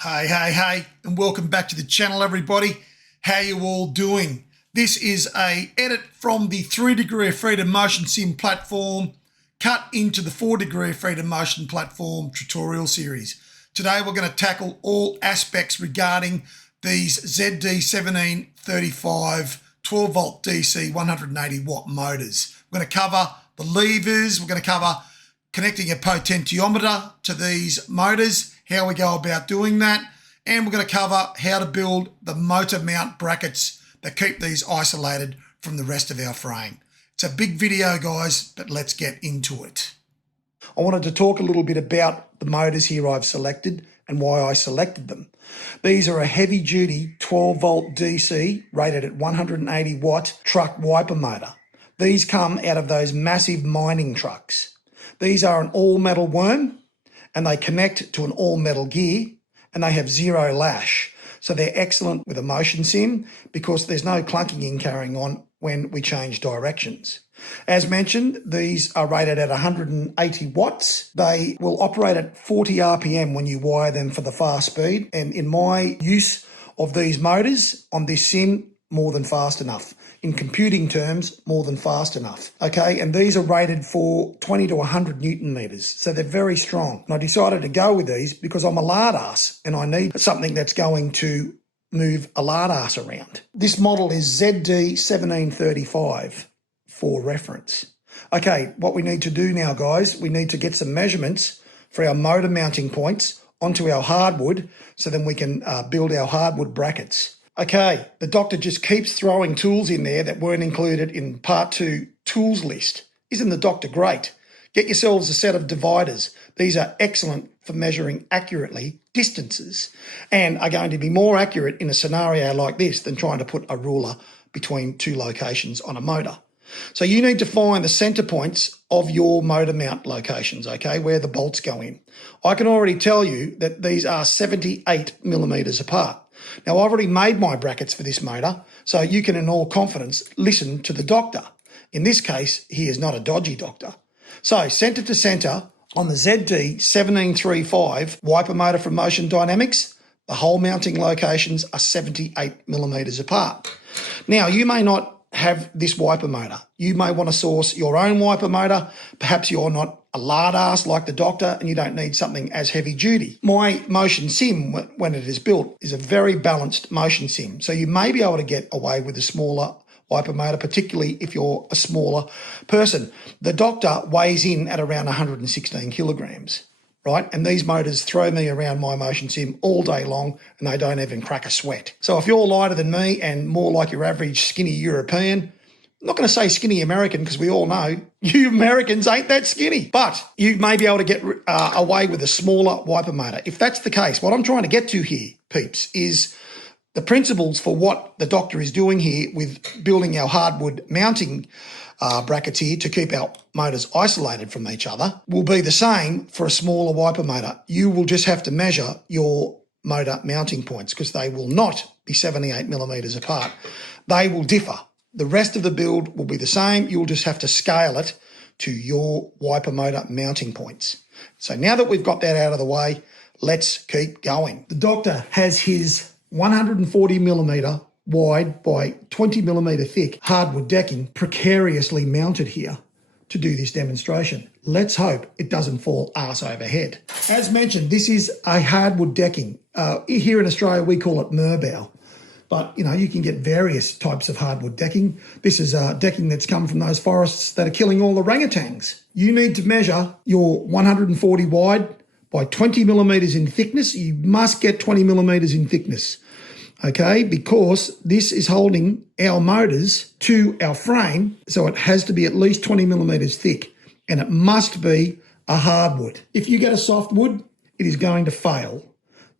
Hey, and welcome back to the channel, everybody. How you all doing? This is a edit from the 3 degree of freedom motion sim platform cut into the 4 degree of freedom motion platform tutorial series. Today we're going to tackle all aspects regarding these ZD1735 12 volt DC 180 watt motors. We're going to cover the levers, we're going to cover connecting a potentiometer to these motors, how we go about doing that, and we're going to cover how to build the motor mount brackets that keep these isolated from the rest of our frame. It's a big video, guys, but let's get into it. I wanted to talk a little bit about the motors here I've selected and why I selected them. These are a heavy duty 12 volt DC rated at 180 watt truck wiper motor. These come out of those massive mining trucks. These are an all metal worm and they connect to an all metal gear and they have zero lash. So they're excellent with a motion sim because there's no clunking in carrying on when we change directions. As mentioned, these are rated at 180 watts. They will operate at 40 RPM when you wire them for the fast speed. And in my use of these motors on this sim, more than fast enough. In computing terms, more than fast enough. Okay, and these are rated for 20 to 100 Newton meters, so they're very strong. And I decided to go with these because I'm a lard ass and I need something that's going to move a lard ass around. This model is ZD1735 for reference. Okay, what we need to do now, guys, we need to get some measurements for our motor mounting points onto our hardwood so then we can build our hardwood brackets. Okay, the doctor just keeps throwing tools in there that weren't included in part 2 tools list. Isn't the doctor great? Get yourselves a set of dividers. These are excellent for measuring accurately distances and are going to be more accurate in a scenario like this than trying to put a ruler between two locations on a motor. So you need to find the center points of your motor mount locations, okay, where the bolts go in. I can already tell you that these are 78 millimeters apart. Now, I've already made my brackets for this motor, so you can in all confidence listen to the doctor. In this case, he is not a dodgy doctor. So center to center on the ZD1735 wiper motor from Motion Dynamics, the hole mounting locations are 78 millimeters apart. Now, you may not have this wiper motor. You may want to source your own wiper motor. Perhaps you're not a lard ass like the doctor and you don't need something as heavy duty. My motion sim, when it is built, is a very balanced motion sim. So you may be able to get away with a smaller wiper motor, particularly if you're a smaller person. The doctor weighs in at around 116 kilograms. Right? And these motors throw me around my motion sim all day long and they don't even crack a sweat. So if you're lighter than me and more like your average skinny European, I'm not going to say skinny American because we all know you Americans ain't that skinny, but you may be able to get away with a smaller wiper motor. If that's the case, what I'm trying to get to here, peeps, is the principles for what the doctor is doing here with building our hardwood mounting brackets here to keep our motors isolated from each other will be the same for a smaller wiper motor. You will just have to measure your motor mounting points because they will not be 78 millimeters apart. They will differ. The rest of the build will be the same. You'll just have to scale it to your wiper motor mounting points. So now that we've got that out of the way, let's keep going. The doctor has his 140 millimeter wide by 20 millimeter thick hardwood decking precariously mounted here to do this demonstration. Let's hope it doesn't fall arse over head. As mentioned, this is a hardwood decking. Here in Australia, we call it Merbau, but you can get various types of hardwood decking. This is a decking that's come from those forests that are killing all the orangutans. You need to measure your 140 wide by 20 millimeters in thickness. You must get 20 millimeters in thickness. Okay, because this is holding our motors to our frame, so it has to be at least 20 millimeters thick, and it must be a hardwood. If you get a softwood, it is going to fail.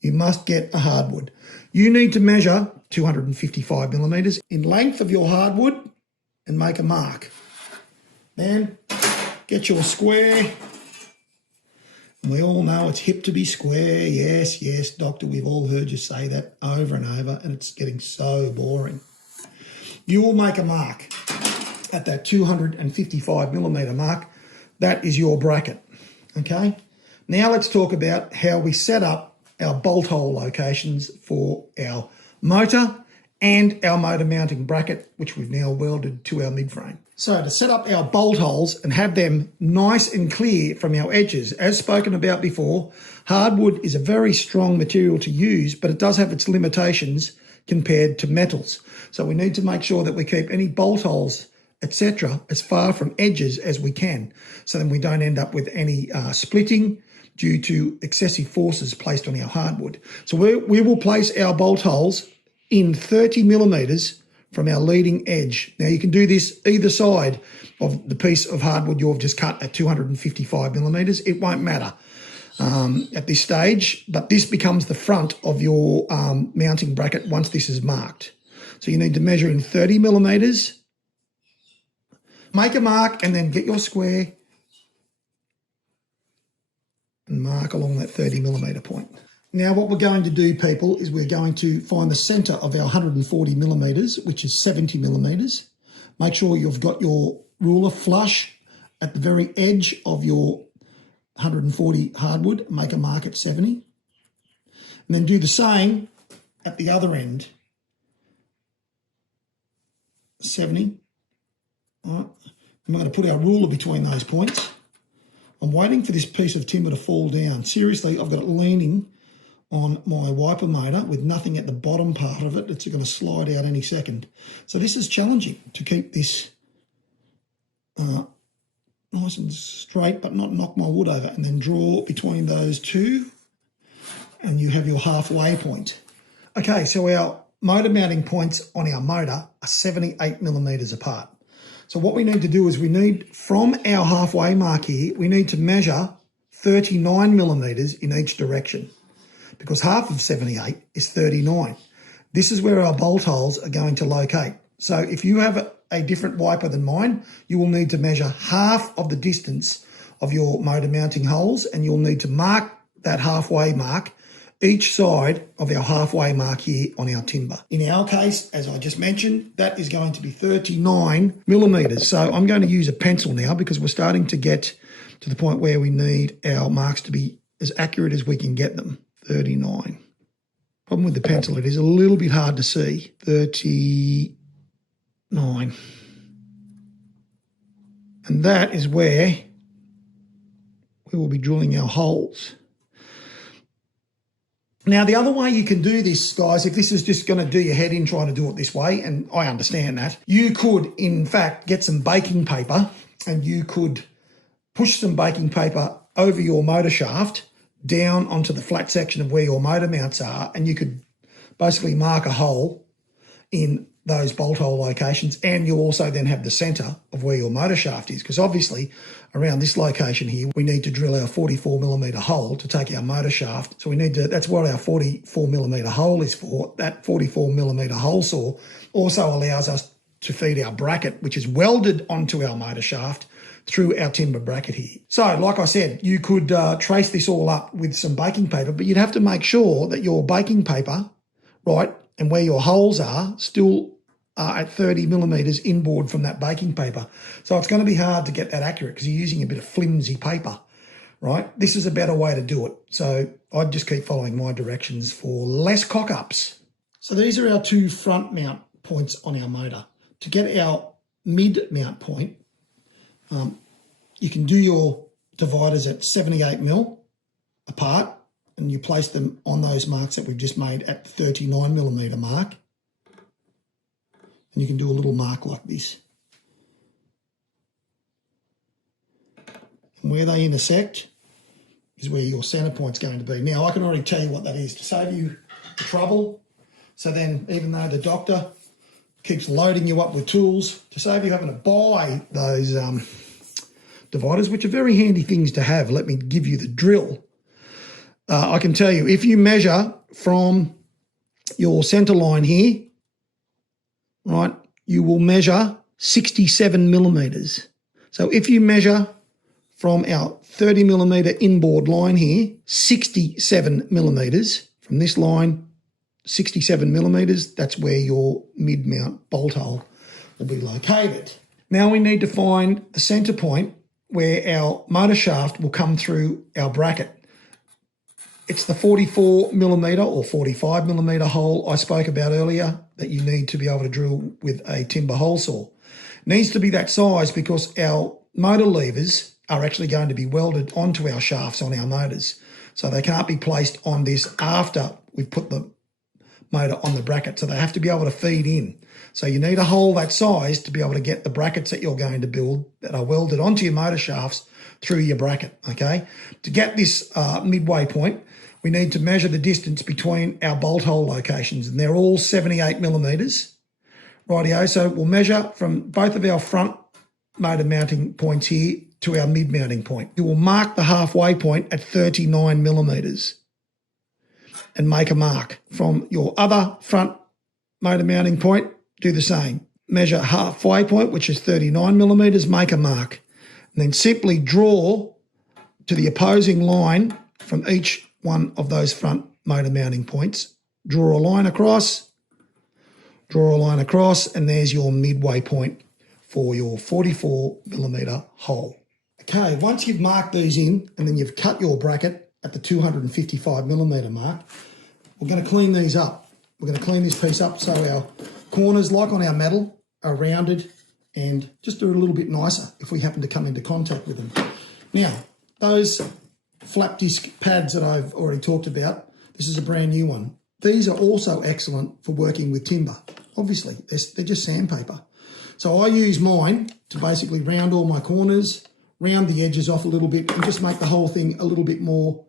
You must get a hardwood. You need to measure 255 millimeters in length of your hardwood and make a mark. Then get your square. We all know it's hip to be square. Yes, doctor, we've all heard you say that over and over, and it's getting so boring. You will make a mark at that 255 millimeter mark. That is your bracket, okay? Now let's talk about how we set up our bolt hole locations for our motor and our motor mounting bracket, which we've now welded to our midframe. So to set up our bolt holes and have them nice and clear from our edges, as spoken about before, hardwood is a very strong material to use, but it does have its limitations compared to metals. So we need to make sure that we keep any bolt holes, etc., as far from edges as we can, so then we don't end up with any splitting due to excessive forces placed on our hardwood. So we will place our bolt holes in 30 millimeters from our leading edge. Now you can do this either side of the piece of hardwood you've just cut at 255 millimeters. It won't matter at this stage, but this becomes the front of your mounting bracket once this is marked. So you need to measure in 30 millimeters, make a mark, and then get your square and mark along that 30 millimeter point. Now what we're going to do, people, is we're going to find the centre of our 140 millimetres, which is 70 millimetres. Make sure you've got your ruler flush at the very edge of your 140 hardwood. Make a mark at 70. And then do the same at the other end. 70. All right. I'm going to put our ruler between those points. I'm waiting for this piece of timber to fall down. Seriously, I've got it leaning on my wiper motor with nothing at the bottom part of it. It's going to slide out any second. So this is challenging to keep this nice and straight, but not knock my wood over, and then draw between those two and you have your halfway point. Okay, so our motor mounting points on our motor are 78 millimeters apart. So what we need to do is we need, from our halfway mark here, we need to measure 39 millimeters in each direction, because half of 78 is 39. This is where our bolt holes are going to locate. So if you have a different wiper than mine, you will need to measure half of the distance of your motor mounting holes, and you'll need to mark that halfway mark each side of our halfway mark here on our timber. In our case, as I just mentioned, that is going to be 39 millimeters. So I'm going to use a pencil now because we're starting to get to the point where we need our marks to be as accurate as we can get them. 39. Problem with the pencil, it is a little bit hard to see. 39. And that is where we will be drilling our holes. Now, the other way you can do this, guys, if this is just going to do your head in trying to do it this way, and I understand that, you could, in fact, get some baking paper and you could push some baking paper over your motor shaft down onto the flat section of where your motor mounts are, and you could basically mark a hole in those bolt hole locations, and you'll also then have the centre of where your motor shaft is, because obviously around this location here we need to drill our 44 millimetre hole to take our motor shaft. So we need to, that's what our 44 millimetre hole is for. That 44 millimetre hole saw also allows us to feed our bracket, which is welded onto our motor shaft, through our timber bracket here. So like I said, you could trace this all up with some baking paper, but you'd have to make sure that your baking paper, right, and where your holes are still are at 30 millimetres inboard from that baking paper. So it's going to be hard to get that accurate because you're using a bit of flimsy paper, right? This is a better way to do it. So I'd just keep following my directions for less cock-ups. So these are our two front mount points on our motor. To get our mid mount point, you can do your dividers at 78 mil apart, and you place them on those marks that we've just made at the 39 millimetre mark. And you can do a little mark like this. And where they intersect is where your centre point's going to be. Now, I can already tell you what that is to save you the trouble. So then, even though the doctor keeps loading you up with tools, to save you having to buy those dividers, which are very handy things to have, let me give you the drill. I can tell you, if you measure from your centre line here, right, you will measure 67 millimetres. So if you measure from our 30 millimetre inboard line here, 67 millimetres, from this line, 67 millimetres, that's where your mid-mount bolt hole will be located. Now we need to find the centre point where our motor shaft will come through our bracket. It's the 44mm or 45mm hole I spoke about earlier that you need to be able to drill with a timber hole saw. It needs to be that size because our motor levers are actually going to be welded onto our shafts on our motors. So they can't be placed on this after we've put the motor on the bracket. So they have to be able to feed in. So you need a hole that size to be able to get the brackets that you're going to build that are welded onto your motor shafts through your bracket, okay? To get this midway point, we need to measure the distance between our bolt hole locations, and they're all 78mm. Rightio, so we'll measure from both of our front motor mounting points here to our mid mounting point. You will mark the halfway point at 39mm and make a mark. From your other front motor mounting point, do the same. Measure halfway point, which is 39mm, make a mark. And then simply draw to the opposing line from each one of those front motor mounting points. Draw a line across, and there's your midway point for your 44mm hole. Okay, once you've marked these in and then you've cut your bracket at the 255mm mark, we're going to clean these up. We're going to clean this piece up so our corners, like on our metal, are rounded and just do it a little bit nicer if we happen to come into contact with them. Now, those flap disc pads that I've already talked about, this is a brand new one. These are also excellent for working with timber. Obviously, they're just sandpaper. So I use mine to basically round all my corners, round the edges off a little bit and just make the whole thing a little bit more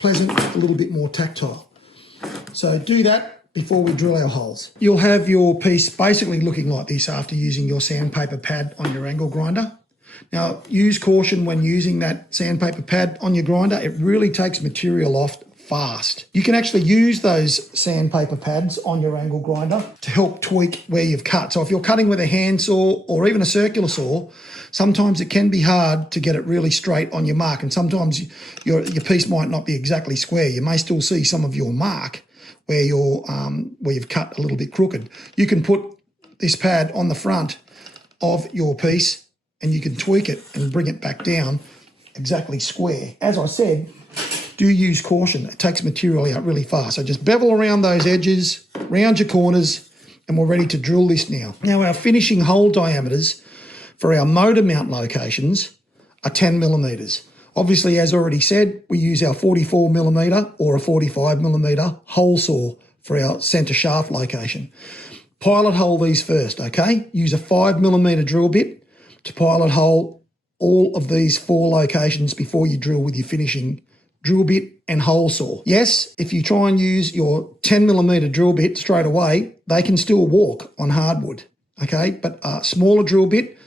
pleasant, a little bit more tactile. So do that before we drill our holes. You'll have your piece basically looking like this after using your sandpaper pad on your angle grinder. Now, use caution when using that sandpaper pad on your grinder. It really takes material off fast. You can actually use those sandpaper pads on your angle grinder to help tweak where you've cut. So if you're cutting with a handsaw or even a circular saw, sometimes it can be hard to get it really straight on your mark, and sometimes your piece might not be exactly square. You may still see some of your mark where you've cut a little bit crooked. You can put this pad on the front of your piece and you can tweak it and bring it back down exactly square. As I said, do use caution. It takes material out really fast. So just bevel around those edges, round your corners, and we're ready to drill this now. Now our finishing hole diameters for our motor mount locations are 10mm. Obviously, as already said, we use our 44mm or a 45mm hole saw for our centre shaft location. Pilot hole these first, okay? Use a 5mm drill bit to pilot hole all of these 4 locations before you drill with your finishing drill bit and hole saw. Yes, if you try and use your 10mm drill bit straight away, they can still walk on hardwood, okay? But a smaller drill bit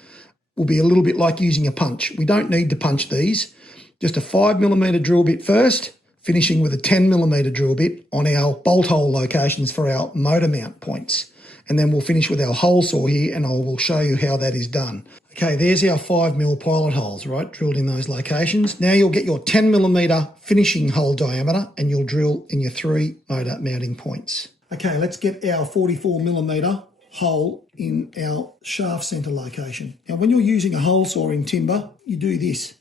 will be a little bit like using a punch. We don't need to punch these. Just a 5mm drill bit first, finishing with a 10mm drill bit on our bolt hole locations for our motor mount points. And then we'll finish with our hole saw here and I will show you how that is done. Okay, there's our 5mm pilot holes, right, drilled in those locations. Now you'll get your 10mm finishing hole diameter and you'll drill in your 3 motor mounting points. Okay, let's get our 44mm hole in our shaft centre location. Now when you're using a hole saw in timber, you do this.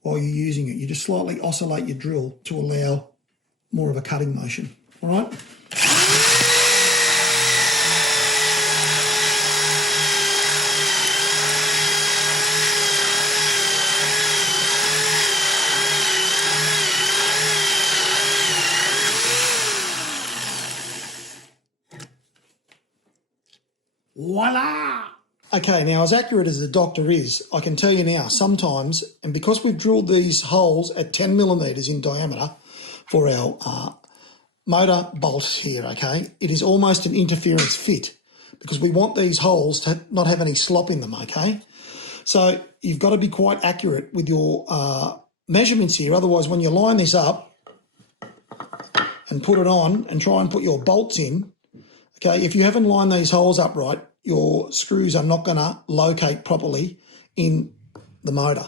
While you're using it, you just slightly oscillate your drill to allow more of a cutting motion, all right? Voila! Okay, now as accurate as the doctor is, I can tell you now, sometimes, and because we've drilled these holes at 10mm in diameter for our motor bolts here, okay, it is almost an interference fit because we want these holes to not have any slop in them, okay? So you've got to be quite accurate with your measurements here, otherwise when you line this up and put it on and try and put your bolts in, okay, if you haven't lined these holes up right, your screws are not going to locate properly in the motor.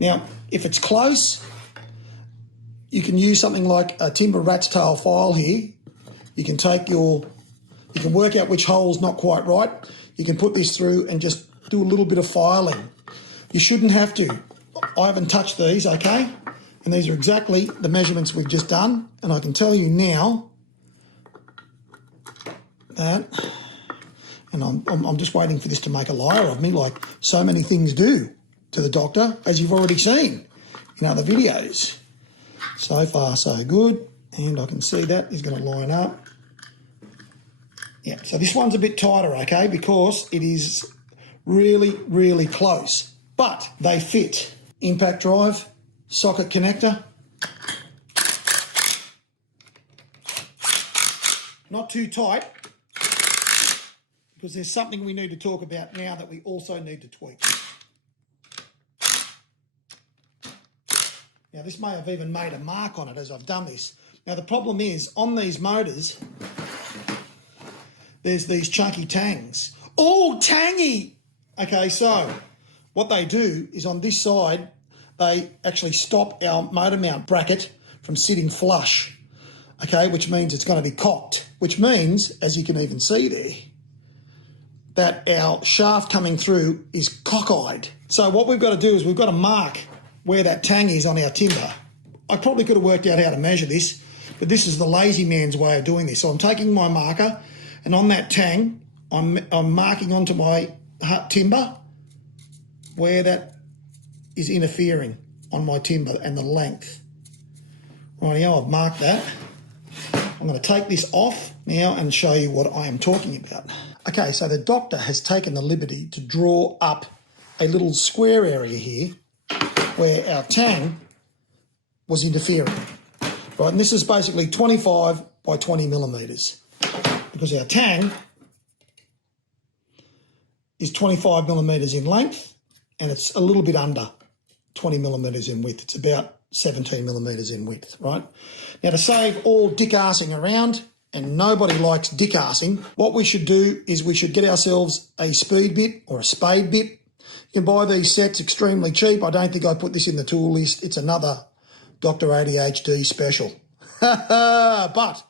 Now, if it's close, you can use something like a timber rat's tail file here. You can work out which hole's not quite right. You can put this through and just do a little bit of filing. You shouldn't have to. I haven't touched these, okay? And these are exactly the measurements we've just done. And I can tell you now that, and I'm just waiting for this to make a liar of me, like so many things do to the doctor, as you've already seen in other videos. So far, so good. And I can see that is going to line up. Yeah, so this one's a bit tighter, okay, because it is really, really close. But they fit. Impact drive, socket connector. Not too tight, because there's something we need to talk about now that we also need to tweak. Now, this may have even made a mark on it as I've done this. Now, the problem is, on these motors, there's these chunky tangs. Oh, tangy! Okay, so what they do is on this side, they actually stop our motor mount bracket from sitting flush, okay, which means it's going to be cocked, which means, as you can even see there, that our shaft coming through is cockeyed. So what we've got to do is we've got to mark where that tang is on our timber. I probably could have worked out how to measure this, but this is the lazy man's way of doing this. So I'm taking my marker, and on that tang, I'm marking onto my timber where that is interfering on my timber and the length. Rightio, I've marked that. I'm going to take this off now and show you what I am talking about. Okay, so the doctor has taken the liberty to draw up a little square area here where our tang was interfering. Right, and this is basically 25 by 20 millimetres, because our tang is 25 millimetres in length and it's a little bit under 20 millimetres in width. It's about 17 millimetres in width, right? Now, to save all dick-arsing around, and nobody likes dick-arsing, what we should do is we should get ourselves a speed bit or a spade bit. You can buy these sets extremely cheap. I don't think I put this in the tool list. It's another Dr. ADHD special. But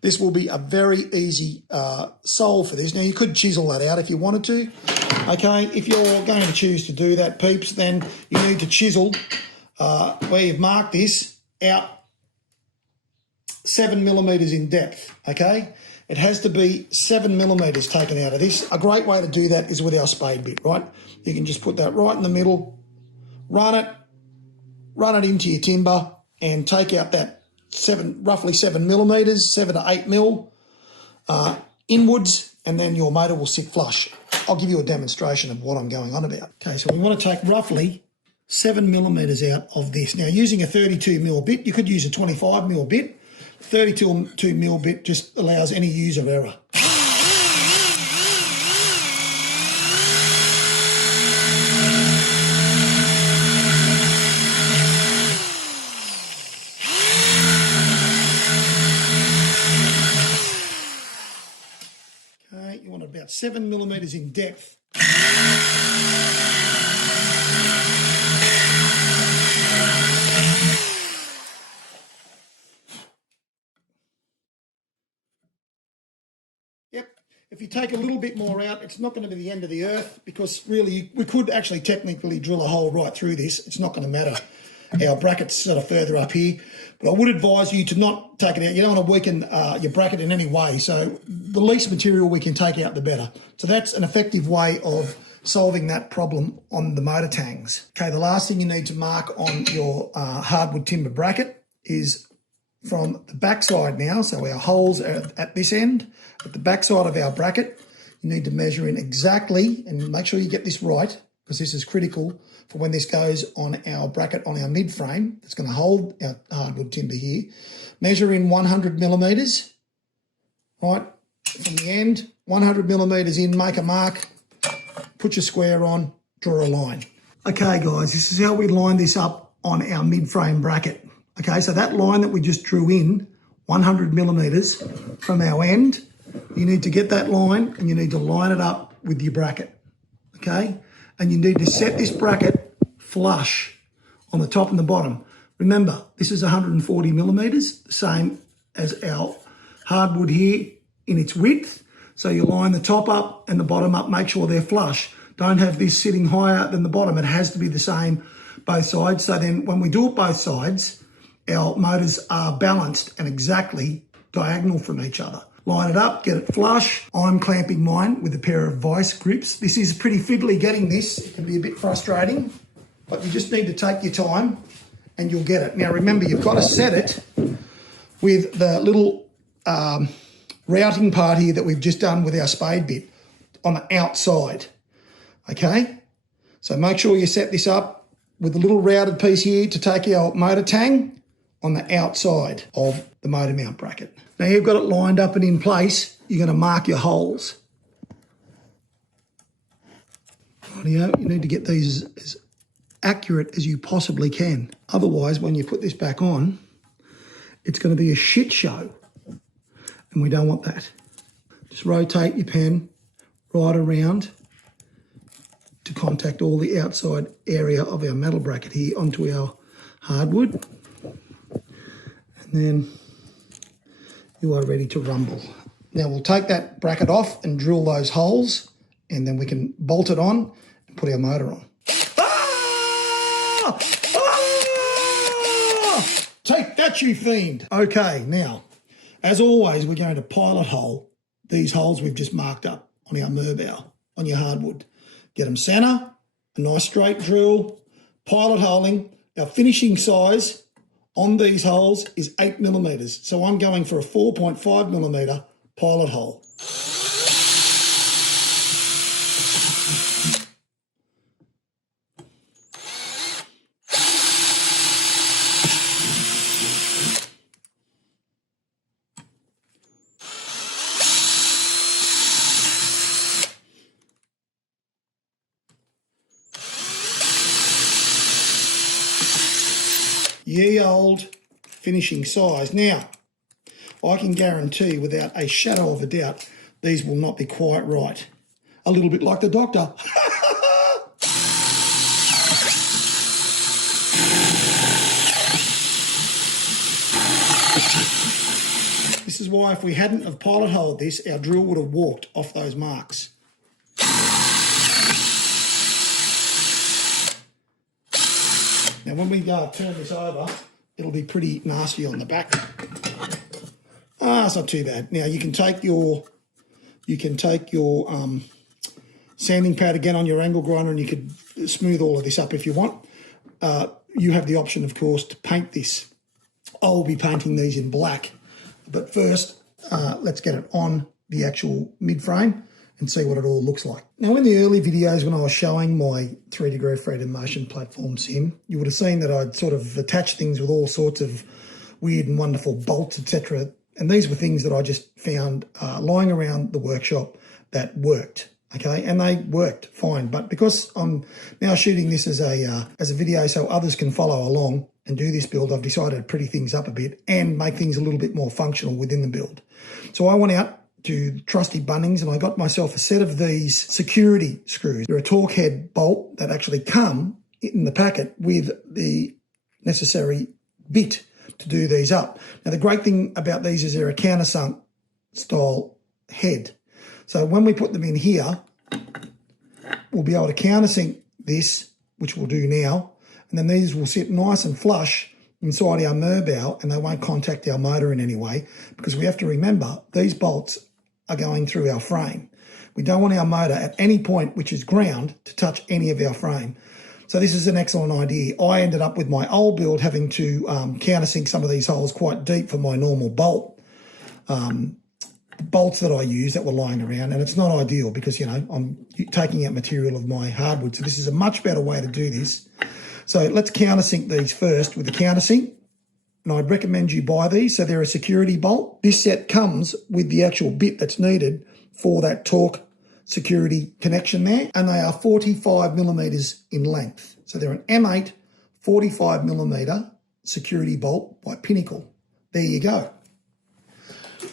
this will be a very easy solve for this. Now, you could chisel that out if you wanted to. Okay, if you're going to choose to do that, peeps, then you need to chisel where you've marked this out 7 millimetres in depth, okay? It has to be 7 millimetres taken out of this. A great way to do that is with our spade bit, right? You can just put that right in the middle, run it into your timber and take out that roughly 7 millimetres, 7 to 8 mil inwards, and then your motor will sit flush. I'll give you a demonstration of what I'm going on about. Okay, so we want to take roughly 7 millimetres out of this. Now, using a 32 mil bit, you could use a 25 mil bit. 32 mil bit just allows any user error. Okay, you want about 7 millimetres in depth. Yep, if you take a little bit more out, it's not going to be the end of the earth, because really we could actually technically drill a hole right through this. It's not going to matter. Our bracket's sort of further up here, but I would advise you to not take it out. You don't want to weaken your bracket in any way, so the least material we can take out, the better. So that's an effective way of solving that problem on the motor tangs. Okay, the last thing you need to mark on your hardwood timber bracket is from the backside now. So our holes are at this end. At the backside of our bracket, you need to measure in exactly, and make sure you get this right, because this is critical for when this goes on our bracket on our mid frame. It's going to hold our hardwood timber here. Measure in 100 millimetres, right, from the end, 100 millimetres in, make a mark, put your square on, draw a line. Okay, guys, this is how we line this up on our mid frame bracket. Okay, so that line that we just drew in, 100 millimetres from our end, you need to get that line and you need to line it up with your bracket, okay? And you need to set this bracket flush on the top and the bottom. Remember, this is 140 millimetres, same as our hardwood here in its width. So you line the top up and the bottom up, make sure they're flush. Don't have this sitting higher than the bottom. It has to be the same both sides. So then when we do it both sides, our motors are balanced and exactly diagonal from each other. Line it up, get it flush. I'm clamping mine with a pair of vice grips. This is pretty fiddly getting this. It can be a bit frustrating, but you just need to take your time and you'll get it. Now remember, you've got to set it with the little routing part here that we've just done with our spade bit on the outside, okay? So make sure you set this up with a little routed piece here to take our motor tang on the outside of the motor mount bracket. Now you've got it lined up and in place, you're going to mark your holes. You need to get these as accurate as you possibly can. Otherwise, when you put this back on, it's going to be a shit show, and we don't want that. Just rotate your pen right around to contact all the outside area of our metal bracket here onto our hardwood. And then you are ready to rumble. Now we'll take that bracket off and drill those holes, and then we can bolt it on and put our motor on. Ah! Ah! Take that, you fiend. Okay, now, as always, we're going to pilot hole these holes we've just marked up on our Merbau, on your hardwood. Get them centre, a nice straight drill, pilot holing. Our finishing size on these holes is 8mm. So I'm going for a 4.5mm pilot hole. Ye old finishing size. Now, I can guarantee without a shadow of a doubt, these will not be quite right. A little bit like the doctor. This is why if we hadn't have pilot holed this, our drill would have walked off those marks. Now when we turn this over, it'll be pretty nasty on the back. It's not too bad. Now you can take your sanding pad again on your angle grinder, and you could smooth all of this up if you want. You have the option, of course, to paint this. I'll be painting these in black, but first let's get it on the actual mid-frame and see what it all looks like. Now, in the early videos when I was showing my 3-degree freedom motion platform sim, you would have seen that I'd sort of attached things with all sorts of weird and wonderful bolts, etc. And these were things that I just found lying around the workshop that worked, okay? And they worked fine. But because I'm now shooting this as a video so others can follow along and do this build, I've decided to pretty things up a bit and make things a little bit more functional within the build. So I went out to trusty Bunnings and I got myself a set of these security screws. They're a torque head bolt that actually come in the packet with the necessary bit to do these up. Now the great thing about these is they're a countersunk style head. So when we put them in here, we'll be able to countersink this, which we'll do now, and then these will sit nice and flush inside our Merbau and they won't contact our motor in any way, because we have to remember these bolts are going through our frame. We don't want our motor at any point, which is ground, to touch any of our frame. So this is an excellent idea. I ended up with my old build having to countersink some of these holes quite deep for my normal bolts that I use that were lying around, and it's not ideal because, you know, I'm taking out material of my hardwood. So this is a much better way to do this. So let's countersink these first with the countersink. And I'd recommend you buy these. So they're a security bolt. This set comes with the actual bit that's needed for that torque security connection there. And they are 45mm in length. So they're an M8 45mm security bolt by Pinnacle. There you go.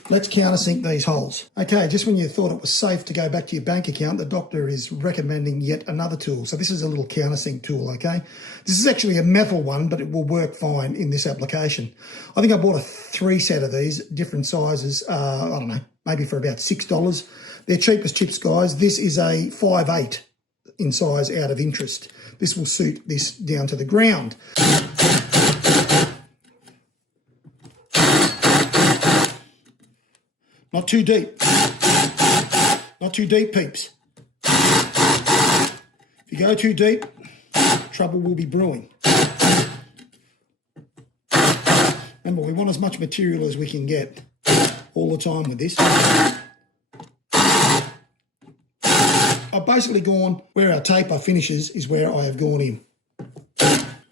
Let's countersink these holes. Okay, just when you thought it was safe to go back to your bank account, the doctor is recommending yet another tool. So this is a little countersink tool, okay? This is actually a metal one, but it will work fine in this application. I think I bought a 3 set of these, different sizes, I don't know, maybe for about $6. They're cheap as chips, guys. This is a 5/8 in size out of interest. This will suit this down to the ground. Not too deep. Not too deep, peeps. If you go too deep, trouble will be brewing. Remember, we want as much material as we can get all the time with this. I've basically gone where our taper finishes is where I have gone in.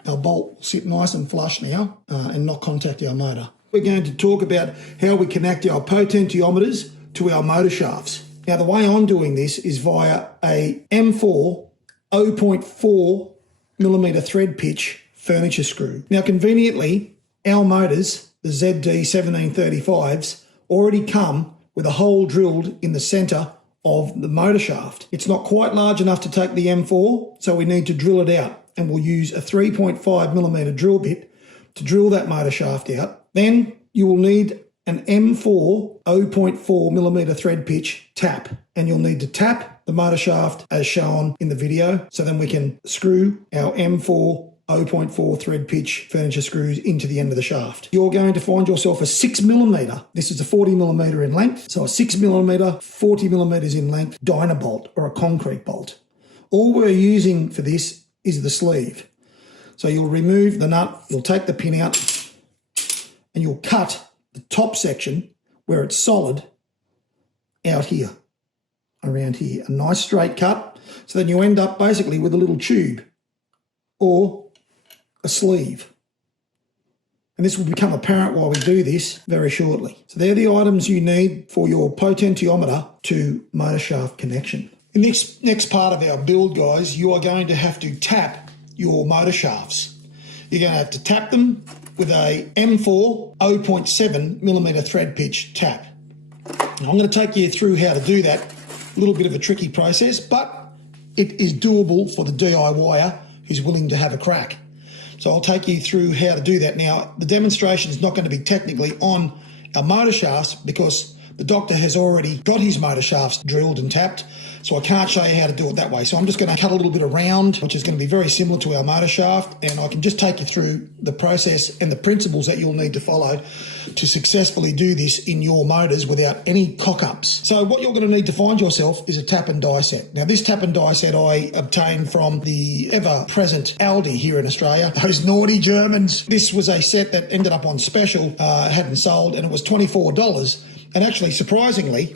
Our bolt will sit nice and flush now and not contact our motor. We're going to talk about how we connect our potentiometers to our motor shafts. Now, the way I'm doing this is via a M4 0.4 millimeter thread pitch furniture screw. Now, conveniently, our motors, the ZD 1735s, already come with a hole drilled in the centre of the motor shaft. It's not quite large enough to take the M4, so we need to drill it out, and we'll use a 3.5 millimeter drill bit to drill that motor shaft out. Then you will need an M4 0.4 millimeter thread pitch tap, and you'll need to tap the motor shaft as shown in the video, so then we can screw our M4 0.4 thread pitch furniture screws into the end of the shaft. You're going to find yourself a 6 millimeter. This is a 40 millimeter in length. So a 6 millimeter, 40 millimeters in length Dynabolt or a concrete bolt. All we're using for this is the sleeve. So you'll remove the nut, you'll take the pin out, and you'll cut the top section where it's solid out here, around here. A nice straight cut. So then you end up basically with a little tube or a sleeve. And this will become apparent while we do this very shortly. So they're the items you need for your potentiometer to motor shaft connection. In this next part of our build, guys, you are going to have to tap your motor shafts. You're going to have to tap them with a M4 0.7 millimeter thread pitch tap. Now, I'm going to take you through how to do that. A little bit of a tricky process, but it is doable for the DIYer who's willing to have a crack. So I'll take you through how to do that. Now, the demonstration is not going to be technically on our motor shafts because the doctor has already got his motor shafts drilled and tapped, so I can't show you how to do it that way. So I'm just going to cut a little bit around, which is going to be very similar to our motor shaft, and I can just take you through the process and the principles that you'll need to follow to successfully do this in your motors without any cock-ups. So what you're going to need to find yourself is a tap and die set. Now, this tap and die set I obtained from the ever-present Aldi here in Australia. Those naughty Germans. This was a set that ended up on special, hadn't sold, and it was $24. And actually, surprisingly,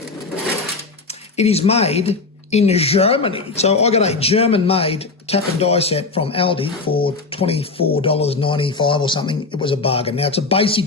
it is made in Germany. So I got a German-made tap and die set from Aldi for $24.95 or something. It was a bargain. Now, it's a basic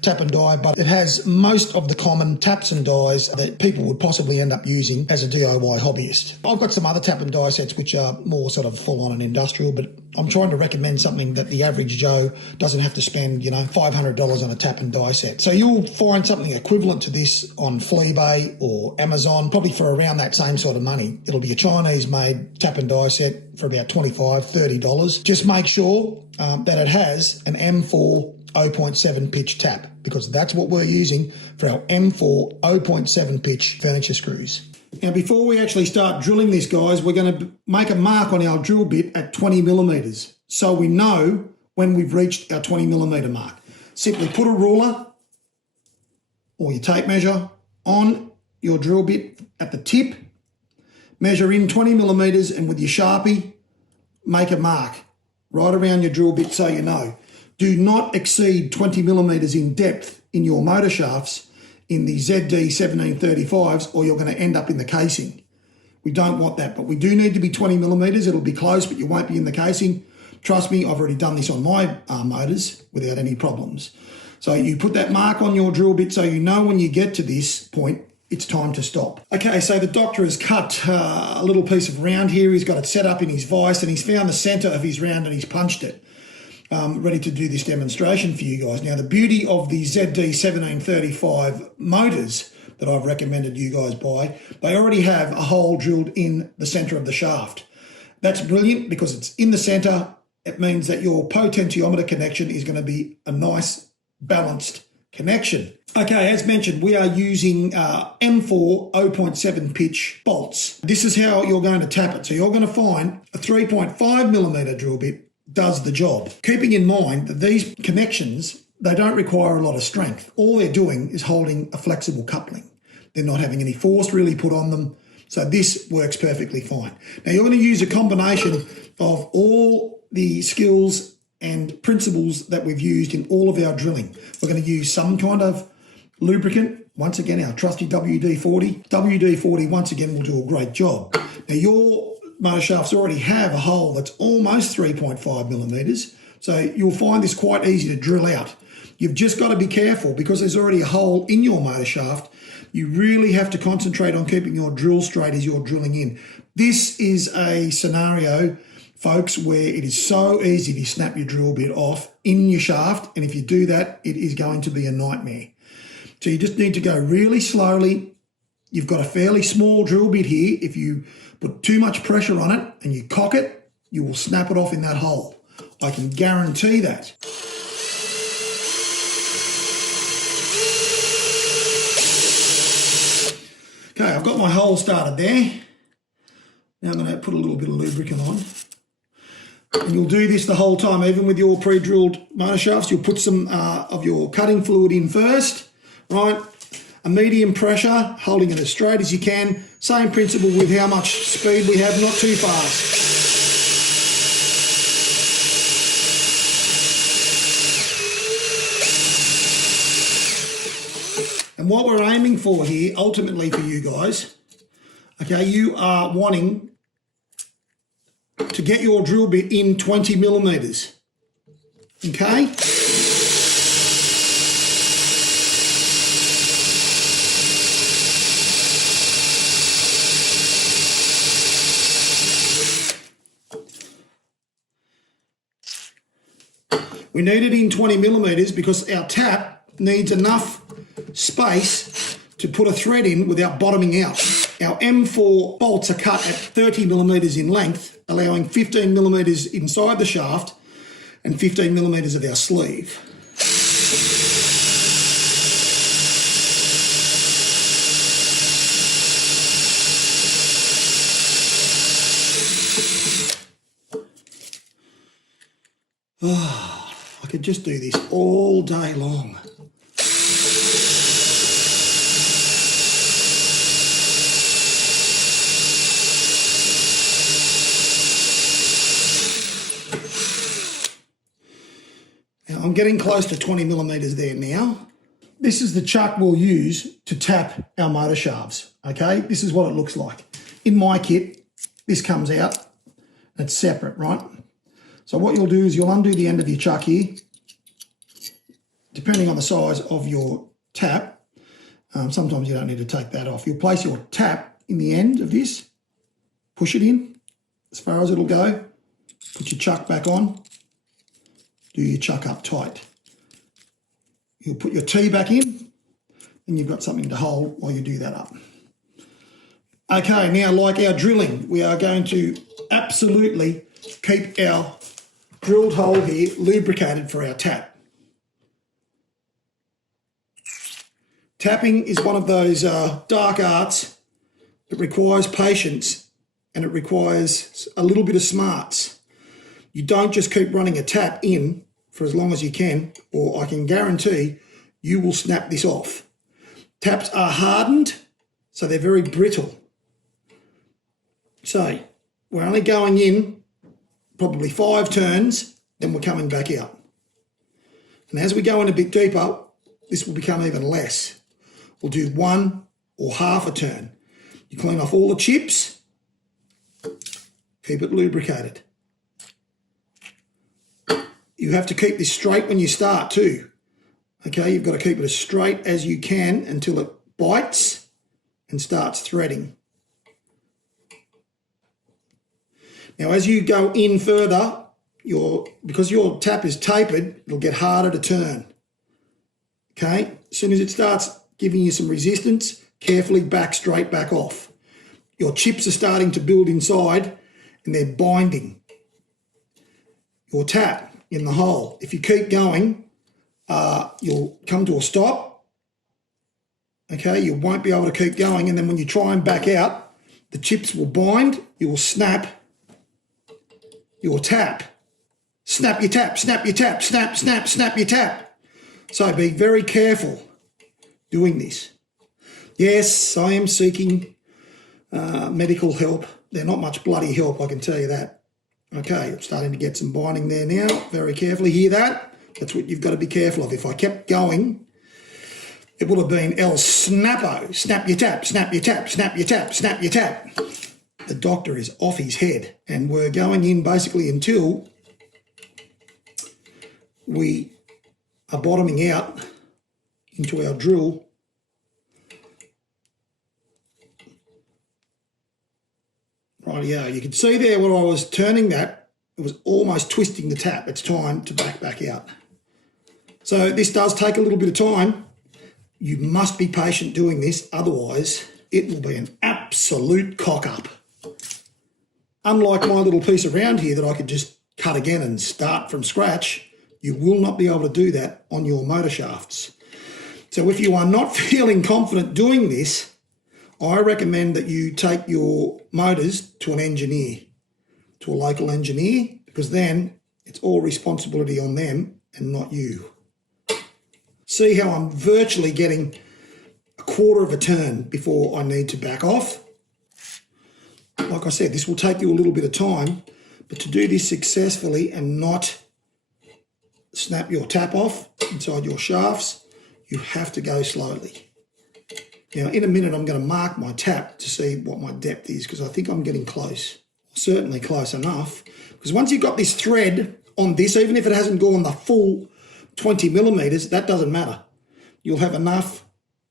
tap and die, but it has most of the common taps and dies that people would possibly end up using as a DIY hobbyist. I've got some other tap and die sets which are more sort of full on and industrial, but I'm trying to recommend something that the average Joe doesn't have to spend, $500 on a tap and die set. So you'll find something equivalent to this on Fleabay or Amazon, probably for around that same sort of money. It'll be a Chinese-made tap and die set for about $25, $30. Just make sure that it has an M4 0.7 pitch tap, because that's what we're using for our M4 0.7 pitch furniture screws. Now, before we actually start drilling this, guys, we're going to make a mark on our drill bit at 20 millimeters so we know when we've reached our 20 millimeter mark. Simply put a ruler or your tape measure on your drill bit at the tip, measure in 20 millimeters, and with your Sharpie, make a mark right around your drill bit so you know. Do not exceed 20 millimeters in depth in your motor shafts in the ZD 1735s, or you're going to end up in the casing. We don't want that, but we do need to be 20 millimeters. It'll be close, but you won't be in the casing. Trust me, I've already done this on my motors without any problems. So you put that mark on your drill bit so you know when you get to this point, it's time to stop. Okay, so the doctor has cut a little piece of round here. He's got it set up in his vise, and he's found the center of his round and he's punched it. Ready to do this demonstration for you guys. Now, the beauty of the ZD 1735 motors that I've recommended you guys buy, they already have a hole drilled in the center of the shaft. That's brilliant because it's in the center. It means that your potentiometer connection is going to be a nice, balanced connection. Okay, as mentioned, we are using M4 0.7 pitch bolts. This is how you're going to tap it. So you're going to find a 3.5 millimeter drill bit does the job. Keeping in mind that these connections, they don't require a lot of strength. All they're doing is holding a flexible coupling. They're not having any force really put on them. So this works perfectly fine. Now you're going to use a combination of all the skills and principles that we've used in all of our drilling. We're going to use some kind of lubricant. Once again, our trusty WD-40. WD-40 once again will do a great job. Now your motor shafts already have a hole that's almost 3.5 millimeters. So you'll find this quite easy to drill out. You've just got to be careful because there's already a hole in your motor shaft. You really have to concentrate on keeping your drill straight as you're drilling in. This is a scenario, folks, where it is so easy to snap your drill bit off in your shaft. And if you do that, it is going to be a nightmare. So you just need to go really slowly. You've got a fairly small drill bit here. If you put too much pressure on it and you cock it, you will snap it off in that hole. I can guarantee that. Okay, I've got my hole started there. Now I'm going to put a little bit of lubricant on. And you'll do this the whole time, even with your pre-drilled motor shafts. You'll put some of your cutting fluid in first, right? A medium pressure, holding it as straight as you can. Same principle with how much speed we have, not too fast. And what we're aiming for here, ultimately for you guys, okay, you are wanting to get your drill bit in 20 millimeters, okay? We need it in 20 millimeters because our tap needs enough space to put a thread in without bottoming out. Our M4 bolts are cut at 30 millimeters in length, allowing 15 millimeters inside the shaft and 15 millimeters of our sleeve. Oh, I could just do this all day long. Now I'm getting close to 20 millimeters there now. This is the chuck we'll use to tap our motor shafts, okay? This is what it looks like. In my kit, this comes out, it's separate, right? So what you'll do is you'll undo the end of your chuck here, depending on the size of your tap. Sometimes you don't need to take that off. You'll place your tap in the end of this, push it in as far as it'll go, put your chuck back on, do your chuck up tight. You'll put your T back in, and you've got something to hold while you do that up. Okay, now like our drilling, we are going to absolutely keep our drilled hole here lubricated for our tap. Tapping is one of those dark arts that requires patience and it requires a little bit of smarts. You don't just keep running a tap in for as long as you can, or I can guarantee you will snap this off. Taps are hardened, so they're very brittle. So we're only going in probably 5 turns, then we're coming back out. And as we go in a bit deeper, this will become even less. We'll do 1 or half a turn. You clean off all the chips, keep it lubricated. You have to keep this straight when you start too. Okay, you've got to keep it as straight as you can until it bites and starts threading. Now, as you go in further, because your tap is tapered, it'll get harder to turn. Okay, as soon as it starts giving you some resistance, carefully straight back off. Your chips are starting to build inside and they're binding your tap in the hole. If you keep going, you'll come to a stop. Okay, you won't be able to keep going, and then when you try and back out, the chips will bind, you will snap your tap. Snap your tap, snap your tap, snap, snap, snap your tap. So be very careful doing this. Yes, I am seeking medical help. They're not much bloody help, I can tell you that. Okay, I'm starting to get some binding there now. Very carefully, hear that? That's what you've got to be careful of. If I kept going, it would have been El Snappo. Snap your tap, snap your tap, snap your tap, snap your tap. The doctor is off his head, and we're going in basically until we are bottoming out into our drill. Rightio, you can see there when I was turning that, it was almost twisting the tap. It's time to back out. So this does take a little bit of time. You must be patient doing this, otherwise it will be an absolute cock-up. Unlike my little piece around here that I could just cut again and start from scratch, you will not be able to do that on your motor shafts. So if you are not feeling confident doing this, I recommend that you take your motors to an engineer, to a local engineer, because then it's all responsibility on them and not you. See how I'm virtually getting a quarter of a turn before I need to back off? Like I said, this will take you a little bit of time, but to do this successfully and not snap your tap off inside your shafts, you have to go slowly. Now, in a minute, I'm going to mark my tap to see what my depth is, because I think I'm getting close. Certainly close enough. Because once you've got this thread on this, even if it hasn't gone the full 20 millimeters, that doesn't matter. You'll have enough.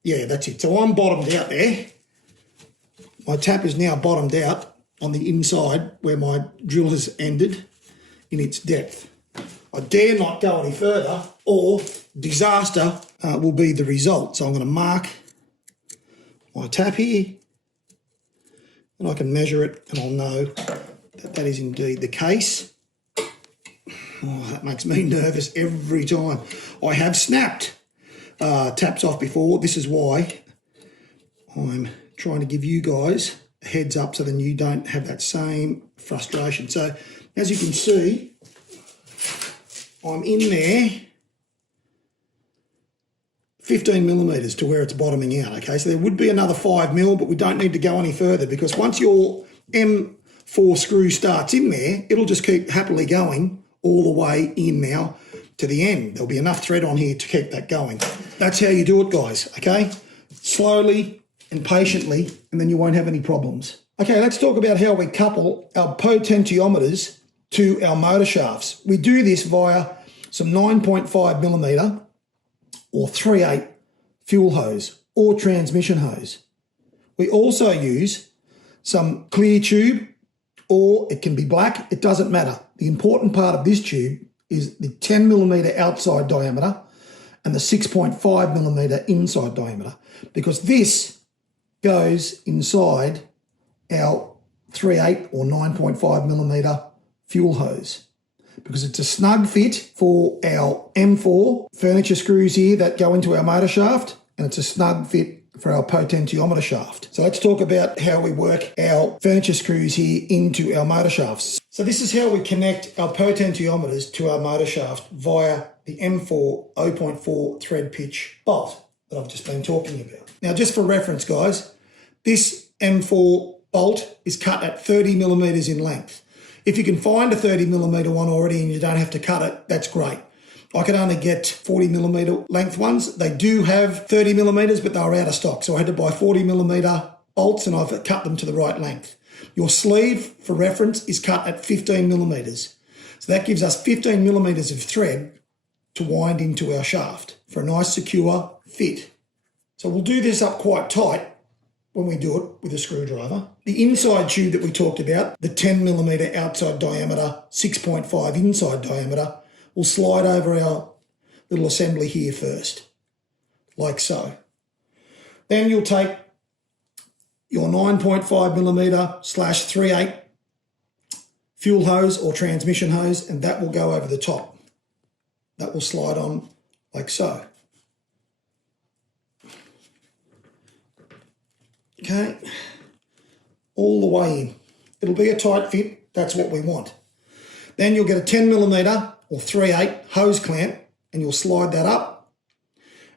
Yeah, that's it. So I'm bottomed out there. My tap is now bottomed out on the inside where my drill has ended in its depth. I dare not go any further or disaster will be the result. So I'm going to mark my tap here and I can measure it and I'll know that that is indeed the case. Oh, that makes me nervous every time. I have snapped taps off before. This is why I'm trying to give you guys a heads up so then you don't have that same frustration. So as you can see, I'm in there 15 millimeters to where it's bottoming out, okay? So there would be another 5 mil, but we don't need to go any further because once your M4 screw starts in there, it'll just keep happily going all the way in now to the end. There'll be enough thread on here to keep that going. That's how you do it, guys, okay? Slowly and patiently, and then you won't have any problems. Okay, let's talk about how we couple our potentiometers to our motor shafts. We do this via some 9.5 millimeter or 3/8 fuel hose or transmission hose. We also use some clear tube, or it can be black, it doesn't matter. The important part of this tube is the 10 millimeter outside diameter and the 6.5 millimeter inside diameter, because this goes inside our 3/8 or 9.5 millimeter fuel hose, because it's a snug fit for our M4 furniture screws here that go into our motor shaft, and it's a snug fit for our potentiometer shaft. So let's talk about how we work our furniture screws here into our motor shafts. So this is how we connect our potentiometers to our motor shaft via the M4 0.4 thread pitch bolt that I've just been talking about. Now, just for reference, guys, this M4 bolt is cut at 30 millimeters in length. If you can find a 30 millimeter one already and you don't have to cut it, that's great. I could only get 40 millimeter length ones. They do have 30 millimeters, but they were out of stock. So I had to buy 40 millimeter bolts and I've cut them to the right length. Your sleeve, for reference, is cut at 15 millimeters. So that gives us 15 millimeters of thread to wind into our shaft for a nice secure fit. So we'll do this up quite tight when we do it with a screwdriver. The inside tube that we talked about, the 10 millimeter outside diameter, 6.5 inside diameter, will slide over our little assembly here first, like so. Then you'll take your 9.5 millimeter / 3/8 fuel hose or transmission hose, and that will go over the top. That will slide on like so. Okay, all the way in. It'll be a tight fit, that's what we want. Then you'll get a 10 millimeter or 3/8 hose clamp and you'll slide that up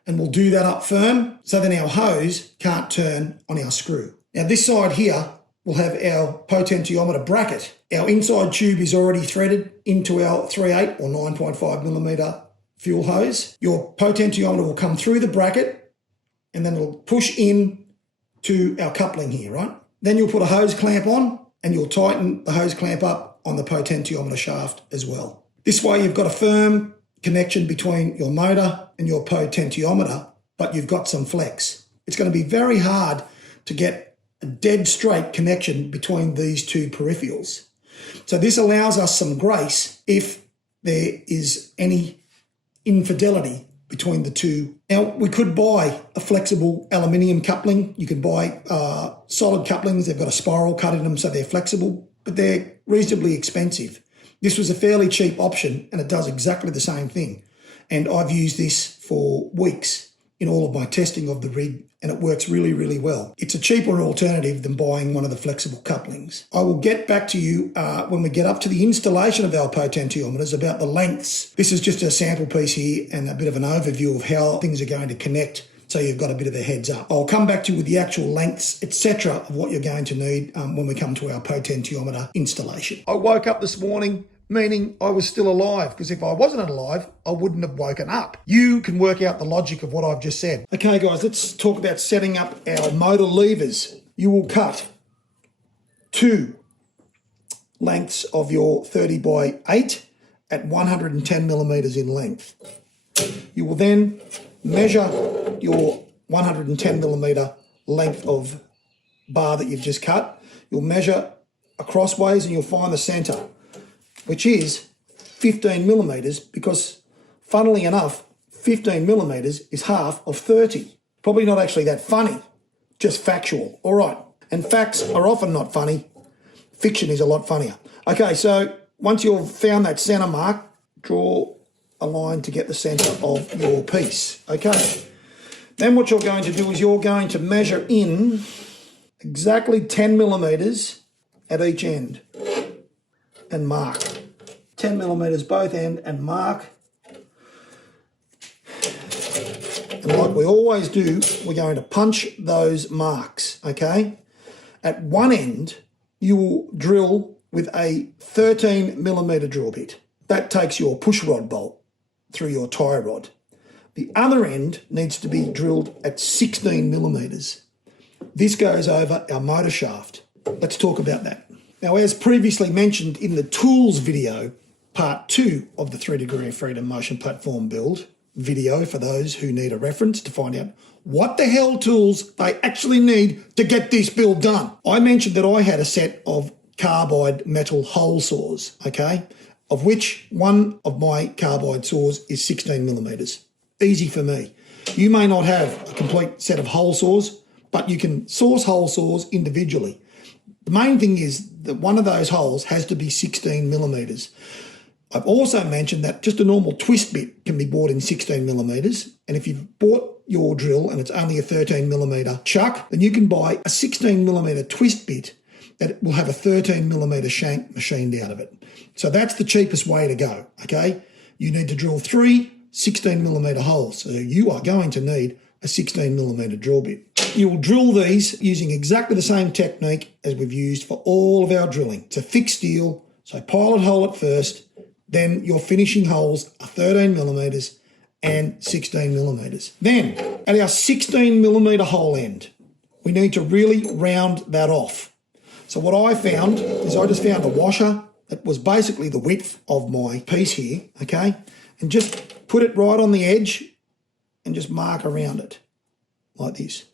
and we'll do that up firm so then our hose can't turn on our screw. Now this side here will have our potentiometer bracket. Our inside tube is already threaded into our 3/8 or 9.5 millimeter fuel hose. Your potentiometer will come through the bracket and then it'll push in to our coupling here, right? Then you'll put a hose clamp on and you'll tighten the hose clamp up on the potentiometer shaft as well. This way you've got a firm connection between your motor and your potentiometer, but you've got some flex. It's going to be very hard to get a dead straight connection between these two peripherals. So this allows us some grace if there is any infidelity between the two. Now, we could buy a flexible aluminium coupling. You could buy solid couplings. They've got a spiral cut in them, so they're flexible, but they're reasonably expensive. This was a fairly cheap option, and it does exactly the same thing. And I've used this for weeks in all of my testing of the rig, and it works really, really well. It's a cheaper alternative than buying one of the flexible couplings. I will get back to you when we get up to the installation of our potentiometers about the lengths. This is just a sample piece here and a bit of an overview of how things are going to connect, so you've got a bit of a heads up. I'll come back to you with the actual lengths, etc., of what you're going to need when we come to our potentiometer installation. I woke up this morning meaning I was still alive, because if I wasn't alive, I wouldn't have woken up. You can work out the logic of what I've just said. Okay, guys, let's talk about setting up our motor levers. You will cut 2 lengths of your 30x8 at 110 millimeters in length. You will then measure your 110 millimeter length of bar that you've just cut. You'll measure acrossways and you'll find the center, which is 15 millimeters, because funnily enough, 15 millimeters is half of 30. Probably not actually that funny, just factual. All right, and facts are often not funny. Fiction is a lot funnier. Okay, so once you've found that center mark, draw a line to get the center of your piece. Okay, then what you're going to do is you're going to measure in exactly 10 millimeters at each end and mark. 10 millimeters both end and mark. And like we always do, we're going to punch those marks, okay? At one end, you will drill with a 13 millimeter drill bit. That takes your push rod bolt through your tie rod. The other end needs to be drilled at 16 millimeters. This goes over our motor shaft. Let's talk about that. Now, as previously mentioned in the tools video, part 2 of the 3 degree of freedom motion platform build video, for those who need a reference to find out what the hell tools they actually need to get this build done. I mentioned that I had a set of carbide metal hole saws, okay, of which one of my carbide saws is 16 millimeters. Easy for me. You may not have a complete set of hole saws, but you can source hole saws individually. The main thing is that one of those holes has to be 16 millimeters. I've also mentioned that just a normal twist bit can be bought in 16 millimeters. And if you've bought your drill and it's only a 13 millimeter chuck, then you can buy a 16 millimeter twist bit that will have a 13 millimeter shank machined out of it. So that's the cheapest way to go, okay? You need to drill 3 16 millimeter holes. So you are going to need a 16 millimeter drill bit. You will drill these using exactly the same technique as we've used for all of our drilling. It's a fixed steel, so pilot hole at first, then your finishing holes are 13 millimeters and 16 millimeters. Then at our 16 millimeter hole end, we need to really round that off. So what I found is I just found a washer that was basically the width of my piece here, okay? And just put it right on the edge and just mark around it like this.